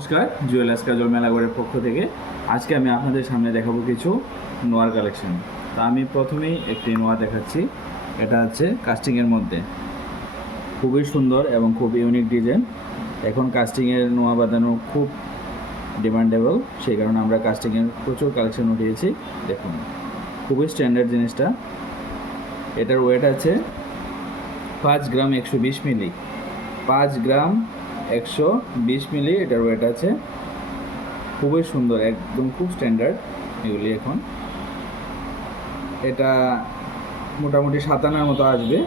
নমস্কার জুয়েলার্স কাজল মেলাগড়ের পক্ষ থেকে। আজকে আমি আপনাদের সামনে দেখাবো কিছু নোয়ার কালেকশন। তা আমি প্রথমেই একটি নোয়া দেখাচ্ছি। এটা হচ্ছে কাস্টিংয়ের মধ্যে। খুবই সুন্দর এবং খুব ইউনিক ডিজাইন এখন কাস্টিংয়ের নোয়া বাঁধানো খুব ডিমান্ডেবল সেই কারণে আমরা কাস্টিংয়ের প্রচুর কালেকশন উঠিয়েছি। দেখুন, খুবই স্ট্যান্ডার্ড জিনিসটা। এটার ওয়েট আছে পাঁচ গ্রাম একশো বিশ মিলি পাঁচ গ্রাম একশো বিশ মিলি এটার ওয়েট আছে। খুবই সুন্দর, একদম খুব স্ট্যান্ডার্ড এগুলি এখন। এটা মোটামুটি সাতানার মতো আসবে।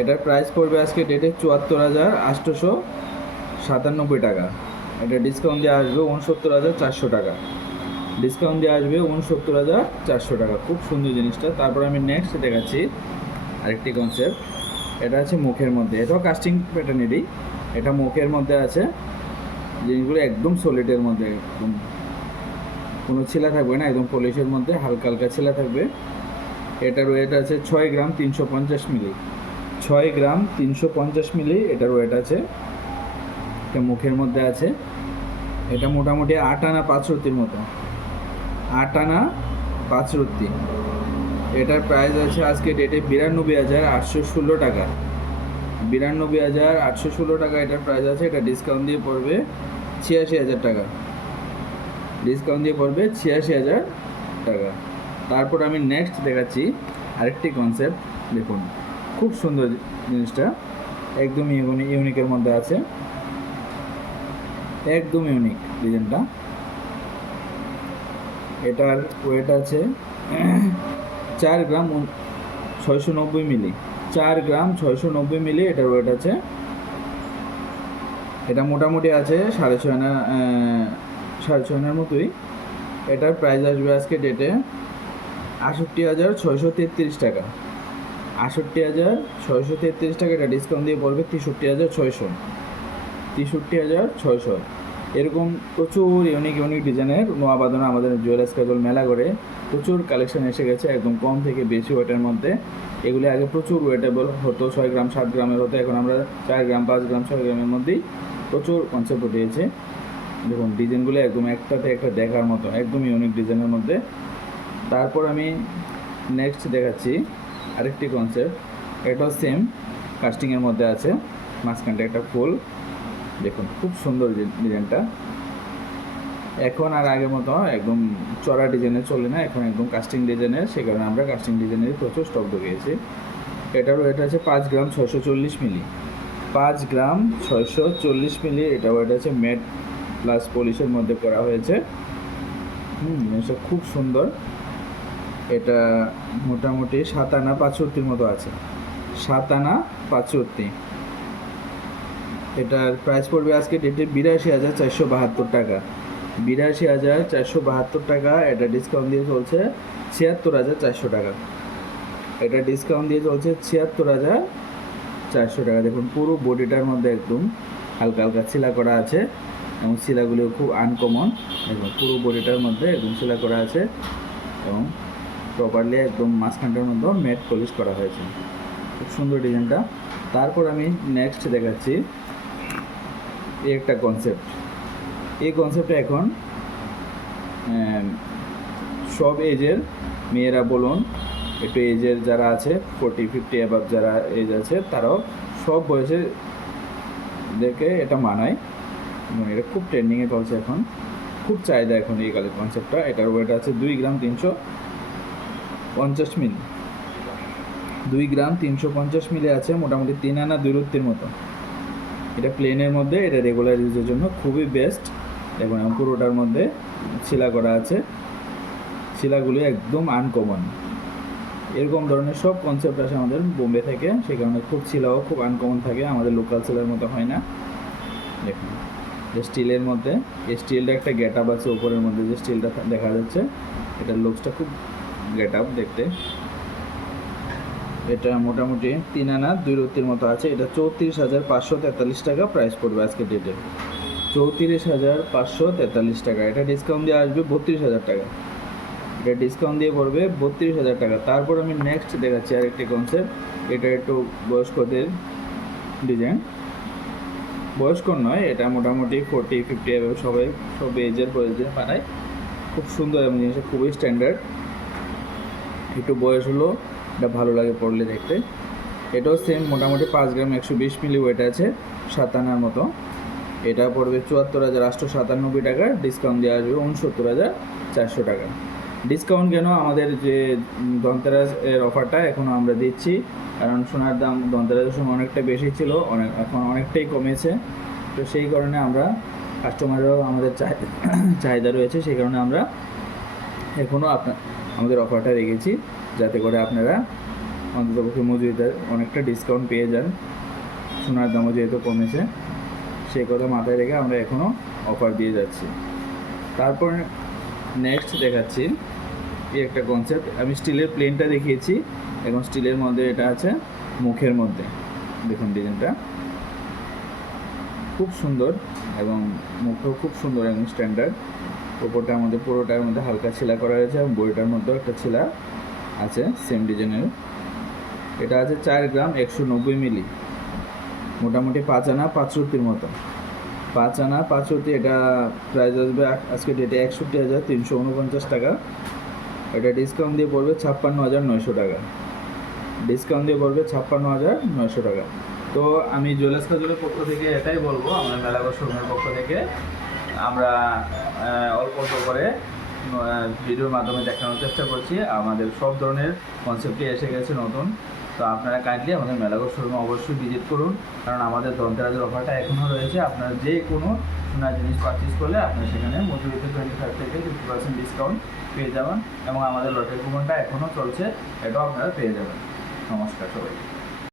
এটার প্রাইস পড়বে আজকে ডেটে চুয়াত্তর হাজার আটশোশো সাতানব্বই টাকা। এটা ডিসকাউন্ট দিয়ে আসবে উনসত্তর হাজার চারশো টাকা। ডিসকাউন্ট দিয়ে আসবে উনসত্তর হাজার চারশো টাকা। খুব সুন্দর জিনিসটা। তারপর আমি নেক্সট দেখাচ্ছি আরেকটি কনসেপ্ট এটা আছে মুখের মধ্যে। এটাও কাস্টিং প্যাটার্নেরই এটা মুখের মধ্যে আছে। জিনিসগুলো একদম সলিডের মধ্যে, একদম কোনো ছিলা থাকবে না, একদম পলিশের মধ্যে, হালকা হালকা ছিলা থাকবে। এটার ওয়েট আছে ছয় গ্রাম তিনশো পঞ্চাশ মিলি। ছয় গ্রাম তিনশো পঞ্চাশ মিলি এটার ওয়েট আছে। এটা মুখের মধ্যে আছে। এটা মোটামুটি আট আনা পাঁচ মতো। আট আনা পাঁচ এটার প্রাইস আছে আজকে ডেটে বিরানব্বই হাজার আটশো ষোলো টাকা। বিরানব্বই হাজার আটশো ষোলো টাকা এটার প্রাইস আছে, এটা ডিসকাউন্ট দিয়ে পড়বে ছিয়াশি হাজার টাকা। ডিসকাউন্ট দিয়ে পড়বে ছিয়াশি হাজার টাকা। তারপর আমি নেক্সট দেখাচ্ছি আরেকটি কনসেপ্ট দেখুন, খুব সুন্দর জিনিসটা একদম ইউনি- ইউনিকের মধ্যে আছে। একদম ইউনিক ডিজাইনটা এটার ওয়েট আছে চার গ্রাম ছয়শো নব্বই মিলি চার গ্রাম ছয়শো নব্বই মিলি এটার ওয়েট আছে। এটা মোটামুটি আছে সাড়ে ছয় আহ, সাড়ে ছয় আনার মতোই। এটার প্রাইস আসবে আজকে ডেটে আষট্টি হাজার ছয়শো তেত্রিশ টাকা। আষট্টি হাজার ছয়শো তেত্রিশ টাকা এটা ডিসকাউন্ট দিয়ে পড়বে তেষট্টি হাজার ছয়শো। তেষট্টি হাজার ছয়শো। এরকম প্রচুর ইউনিক ইউনিক ডিজাইনের নোয়া আমাদের জুয়েলার্স কাজল মেলা করে। প্রচুর কালেকশন এসে গেছে, একদম কম থেকে বেশি ওয়েটের মধ্যে। এগুলি আগে প্রচুর ওয়েটেবল হতো, ছয় গ্রাম, সাত গ্রামের হতো, এখন আমরা চার গ্রাম, পাঁচ গ্রাম, ছয় গ্রামের মধ্যেই প্রচুর কনসেপ্ট উঠিয়েছে দেখুন, ডিজাইনগুলো একদম একটাতে একটা দেখার মতো, একদম ইউনিক ডিজাইনের মধ্যে। তারপর আমি নেক্সট দেখাচ্ছি আরেকটি কনসেপ্ট এটাও সেম কাস্টিংয়ের মধ্যে আছে, মাঝখানটা একটা ফুল। দেখুন, খুব সুন্দর ডিজাইনটা। এখন আর আগের মতো একদম চড়া ডিজাইনের চলে না, এখন একদম কাস্টিং ডিজাইনের, সে কারণে আমরা কাস্টিং ডিজাইনের প্রচুর স্টক ঢুকিয়েছি এটারও এটা আছে পাঁচ গ্রাম ছয়শো চল্লিশ মিলি। পাঁচ গ্রাম ছয়শো চল্লিশ মিলি এটা আছে ম্যাট প্লাস পলিশের মধ্যে করা হয়েছে। হুম জিনিসটা খুব সুন্দর। এটা মোটামুটি সাত আনা পাঁচষট্টির মতো আছে। সাত আনা পাঁচষট্টি। এটার প্রাইস পড়বে আজকে ডেটে বিরাশি হাজার চারশো বাহাত্তর টাকা। বিরাশি হাজার চারশো বাহাত্তর টাকা। এটা ডিসকাউন্ট দিয়ে চলছে ছিয়াত্তর হাজার চারশো টাকা। এটা ডিসকাউন্ট দিয়ে চলছে ছিয়াত্তর হাজার চারশো টাকা। দেখুন, পুরো বডিটার মধ্যে একদম হালকা হালকা শিলা করা আছে এবং শিলাগুলো খুব আনকমন দেখুন, পুরো বডিটার মধ্যে একদম শিলা করা আছে এবং প্রপারলি একদম মাঝখানটার মধ্যে ম্যাট পলিশ করা হয়েছে। খুব সুন্দর ডিজাইনটা। তারপর আমি নেক্সট দেখাচ্ছি একটা কনসেপ্ট এই কনসেপ্টটা এখন সব এজের মেয়েরা বলুন, একটু এজের যারা আছে ফোর্টি ফিফটি অ্যাবাভ যারা এজ আছে, তারাও সব বয়সে দেখে এটা মানায়। এবং এটা খুব ট্রেন্ডিংয়ে চলছে এখন। খুব চাহিদা এখন এই কালের কনসেপ্টটা এটার ওয়েট আছে দুই গ্রাম তিনশো পঞ্চাশ মিল। দুই গ্রাম তিনশো পঞ্চাশ মিলে আছে মোটামুটি তিন আনা দূরত্বের মতো। এটা প্লেনের মধ্যে, এটা রেগুলার ইউজের জন্য খুবই বেস্ট দেখুন পুরোটার মধ্যে শিলা করা আছে। শিলাগুলি একদম আনকমন এরকম ধরনের সব কনসেপ্ট আসে আমাদের বোম্বে থেকে। সেই কারণে খুব শিলাও খুব আনকমন থাকে। আমাদের লোকাল শিলার মতো হয় না। দেখুন, যে স্টিলের মধ্যে, এই স্টিলটা একটা গেট আপ আছে উপরের মধ্যে যে স্টিলটা দেখা যাচ্ছে। এটার লুকসটা খুব গেট আপ দেখতে। এটা মোটামুটি তিন আনা দুই রত্তির মতো আছে। এটা চৌত্রিশ হাজার পাঁচশো তেতাল্লিশ টাকা প্রাইস পড়বে আজকে ডেটে চৌত্রিশ হাজার পাঁচশো তেতাল্লিশ টাকা। এটা ডিসকাউন্ট দিয়ে আসবে বত্রিশ হাজার টাকা। এটা ডিসকাউন্ট দিয়ে পড়বে বত্রিশ হাজার টাকা। তারপর আমি নেক্সট দেখাচ্ছি আরেকটি কনসেপ্ট এটা একটু বয়স্কদের ডিজাইন বয়স্ক নয়, এটা মোটামুটি ফোরটি ফিফটি এভাবে সবাই, সব এজের প্রয়োজনে বানায় খুব সুন্দর এবং জিনিসটা খুবই স্ট্যান্ডার্ড একটু বয়স হলো, এটা ভালো লাগে পড়লে দেখতে। এটাও সেম মোটামুটি পাঁচ গ্রাম একশো বিশ মিলি ওয়েট আছে সাত আনার মতো। এটা পড়বে চুয়াত্তর হাজার আটশো সাতানব্বই টাকা ডিসকাউন্ট দেওয়া আসবে উনসত্তর হাজার চারশো টাকা। ডিসকাউন্ট কেন? আমাদের যে ধনতেরাস এর অফারটা এখনও আমরা দিচ্ছি। কারণ সোনার দাম ধনতেরাসের সময় অনেকটা বেশি ছিল, অনেক এখন অনেকটাই কমেছে। তো সেই কারণে আমরা কাস্টমারেরও আমাদের চাহিদা রয়েছে, সেই কারণে আমরা এখনও আপনার আমাদের অফারটা রেখেছি। যাতে করে আপনারা অন্ততপক্ষে মজুরিতে অনেকটা ডিসকাউন্ট পেয়ে যান। সোনার দামও যেহেতু কমেছে। সেই কথা মাথায় রেখে আমরা এখনও অফার দিয়ে যাচ্ছি। তারপর নেক্সট দেখাচ্ছি এই একটা কনসেপ্ট আমি স্টিলের প্লেনটা দেখিয়েছি এখন স্টিলের মধ্যে এটা আছে মুখের মধ্যে। দেখুন ডিজাইনটা খুব সুন্দর, এবং মুখও খুব সুন্দর, এবং স্ট্যান্ডার্ড ওপরটার মধ্যে, পুরোটার মধ্যে হালকা ছিলা করা হয়েছে, এবং বইটার মধ্যেও একটা ছিলা আছে সেম ডিজাইনের এটা আছে চার গ্রাম একশো নব্বই মিলি মোটামুটি পাঁচ আনা, পাঁচ পাঁচষট্টির মতো। পাঁচ আনা, পাঁচ পাঁচষট্টি এটা প্রাইস আসবে আজকে ডেটে একষট্টি হাজার তিনশো উনপঞ্চাশ টাকা। এটা ডিসকাউন্ট দিয়ে পড়বে ছাপ্পান্ন হাজার নয়শো টাকা। ডিসকাউন্ট দিয়ে পড়বে ছাপ্পান্ন হাজার নয়শো টাকা। তো আমি জুয়েলার্স কাজলের পক্ষ থেকে এটাই বলব, আমরা মেলাগর শোরুমের পক্ষ থেকে। আমরা অল্প অল্প করে ভিডিওর মাধ্যমে দেখানোর চেষ্টা করছি। আমাদের সব ধরনের কনসেপ্টই এসে গেছে নতুন। তো আপনারা কাইন্ডলি আমাদের মেলাগো শোরুমে অবশ্যই ভিজিট করুন। কারণ আমাদের ধনতেরাজের অফারটা এখনও রয়েছে। আপনারা যে কোনো সোনার জিনিস পারচেস করলে আপনি সেখানে মজুরিতে টোয়েন্টি ফাইভ থেকে ফিফটি পার্সেন্ট ডিসকাউন্ট পেয়ে যাবেন এবং আমাদের লটারি কুপনটা এখনও চলছে, এটাও আপনারা পেয়ে যাবেন। নমস্কার সবাই